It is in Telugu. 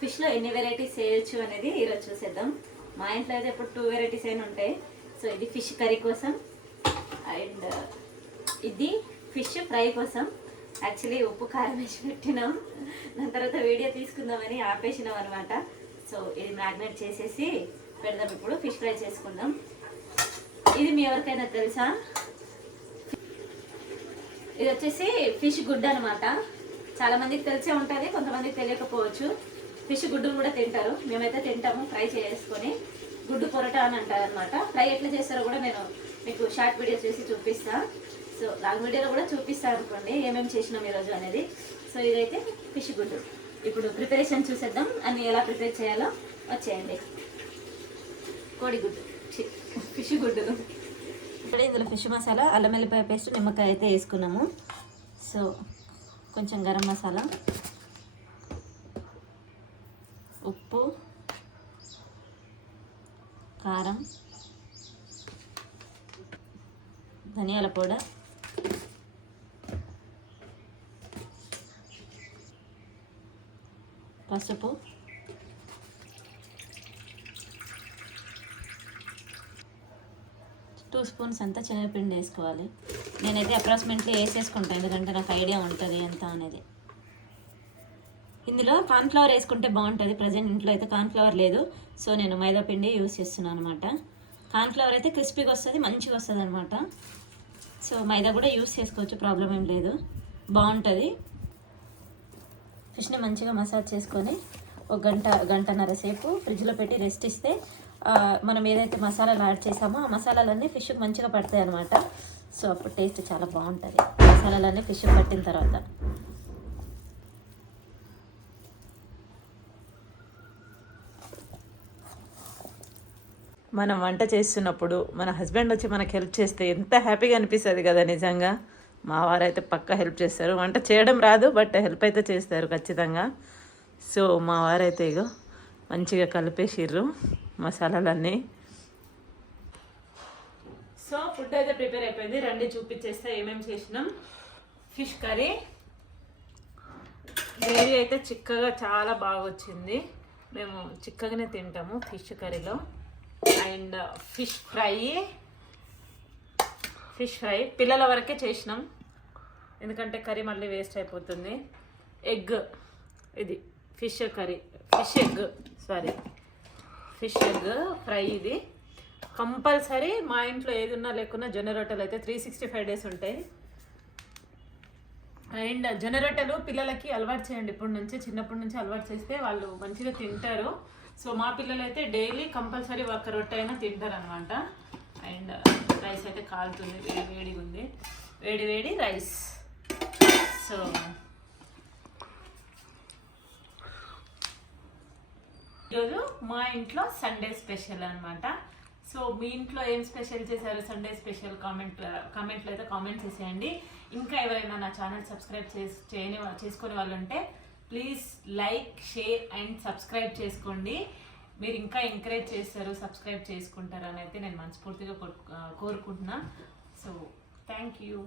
ఫిష్లో ఎన్ని వెరైటీస్ చేయొచ్చు అనేది ఈరోజు చూసేద్దాం. మా ఇంట్లో అయితే ఇప్పుడు 2 వెరైటీస్ అయినా ఉంటాయి. సో ఇది ఫిష్ కర్రీ కోసం అండ్ ఇది ఫిష్ ఫ్రై కోసం. యాక్చువల్లీ ఉప్పు కారం వేసి పెట్టినాం, దాని తర్వాత వీడియో తీసుకుందామని ఆపేసినాం అనమాట. సో ఇది మ్యాగ్నేట్ చేసేసి పెడదాం. ఇప్పుడు ఫిష్ ఫ్రై చేసుకుందాం. ఇది మీ ఎవరికైనా తెలుసా? ఇది వచ్చేసి ఫిష్ గుడ్ అనమాట. చాలా మందికి తెలిసే ఉంటుంది, కొంతమందికి తెలియకపోవచ్చు. ఫిష్ గుడ్డును కూడా తింటారు, మేమైతే తింటాము. ఫ్రై చేసుకొని గుడ్డు పొరట అని అంటారు అనమాట. ఫ్రై ఎట్లా చేస్తారో కూడా నేను మీకు షార్ట్ వీడియో చేసి చూపిస్తాను. సో లాంగ్ వీడియోలో కూడా చూపిస్తాను అనుకోండి ఏమేమి చేసినాం ఈరోజు అనేది. సో ఇదైతే ఫిష్ గుడ్డు. ఇప్పుడు ప్రిపరేషన్ చూసేద్దాం, అన్ని ఎలా ప్రిపేర్ చేయాలో వచ్చేయండి. కోడిగుడ్డు ఫిష్ గుడ్డు. ఇప్పుడు ఇందులో ఫిష్ మసాలా, అల్లం వెల్లిపాయ పేస్ట్, నిమ్మకాయ అయితే వేసుకున్నాము. సో కొంచెం గరం మసాలా, ఉప్పు, కారం, ధనియాల పౌడర్, పసుపు, 2 స్పూన్స్ అంతా శనగపిండి వేసుకోవాలి. నేనైతే అప్రాక్సిమేట్లీ వేసేసుకుంటాను, ఎందుకంటే నాకు ఐడియా ఉంటుంది ఎంత అనేది. ఇందులో కార్న్ఫ్లవర్ వేసుకుంటే బాగుంటుంది. ప్రజెంట్ ఇంట్లో అయితే కార్న్ఫ్లవర్ లేదు, సో నేను మైదా పిండి యూస్ చేస్తున్నాను అనమాట. కార్న్ఫ్లవర్ అయితే క్రిస్పీగా వస్తుంది, మంచిగా వస్తుంది అనమాట. సో మైదా కూడా యూస్ చేసుకోవచ్చు, ప్రాబ్లం ఏం లేదు, బాగుంటుంది. ఫిష్ని మంచిగా మసాజ్ చేసుకొని 1 గంటన్నర సేపు ఫ్రిడ్జ్లో పెట్టి రెస్ట్ ఇస్తే మనం ఏదైతే మసాలాలు యాడ్ చేసామో ఆ మసాలాలన్నీ ఫిష్కి మంచిగా పడతాయి అనమాట. సో అప్పుడు టేస్ట్ చాలా బాగుంటుంది మసాలాలన్నీ ఫిష్కి పట్టిన తర్వాత. మనం వంట చేస్తున్నప్పుడు మన హస్బెండ్ వచ్చి మనకు హెల్ప్ చేస్తే ఎంత హ్యాపీగా అనిపిస్తుంది కదా. నిజంగా మా వారైతే పక్కా హెల్ప్ చేస్తారు. వంట చేయడం రాదు, బట్ హెల్ప్ అయితే చేస్తారు ఖచ్చితంగా. సో మా వారైతే ఇగో మంచిగా కలిపేసిర్రు మసాలాలన్నీ. సో ఫుడ్ అయితే ప్రిపేర్ అయిపోయింది, రండి చూపించేస్తా ఏమేమి చేసినాం. ఫిష్ కర్రీ గ్రేవీ అయితే చిక్కగా చాలా బాగా వచ్చింది. మేము చిక్కగానే తింటాము ఫిష్ కర్రీలో. అండ్ ఫిష్ ఫ్రై పిల్లల వరకే చేసినాం, ఎందుకంటే కర్రీ మళ్ళీ వేస్ట్ అయిపోతుంది. ఎగ్, ఇది ఫిష్ ఎగ్ ఫ్రై. ఇది కంపల్సరీ మా ఇంట్లో ఏది ఉన్నా లేకున్నా జొన్న రొట్టెలు అయితే 365 డేస్ ఉంటాయి. అండ్ జొన్న రొట్టెలు పిల్లలకి అలవాటు చేయండి ఇప్పటి నుంచి, చిన్నప్పటి నుంచి అలవాటు చేస్తే వాళ్ళు మంచిగా తింటారు. సో మా పిల్లలు అయితే డైలీ కంపల్సరీ 1 రొట్టె అయినా తింటారు అనమాట. అండ్ రైస్ అయితే కాలుతుంది, వేడిగా ఉంది, వేడి రైస్. సో ఈరోజు మా ఇంట్లో సండే స్పెషల్ అనమాట. సో మీ ఇంట్లో ఏం స్పెషల్ చేశారు సండే స్పెషల్ కామెంట్లో అయితే కామెంట్ చేసేయండి. ఇంకా ఎవరైనా నా ఛానల్ సబ్స్క్రైబ్ చేసుకునే వాళ్ళు ఉంటే please like, share and subscribe చేసుకోండి. మీరు ఇంకా ఎంకరేజ్ చేస్తారు, సబ్స్క్రైబ్ చేసుకుంటారు అని అయితే నేను మనస్ఫూర్తిగా కోరుకుంటున్నా. So thank you.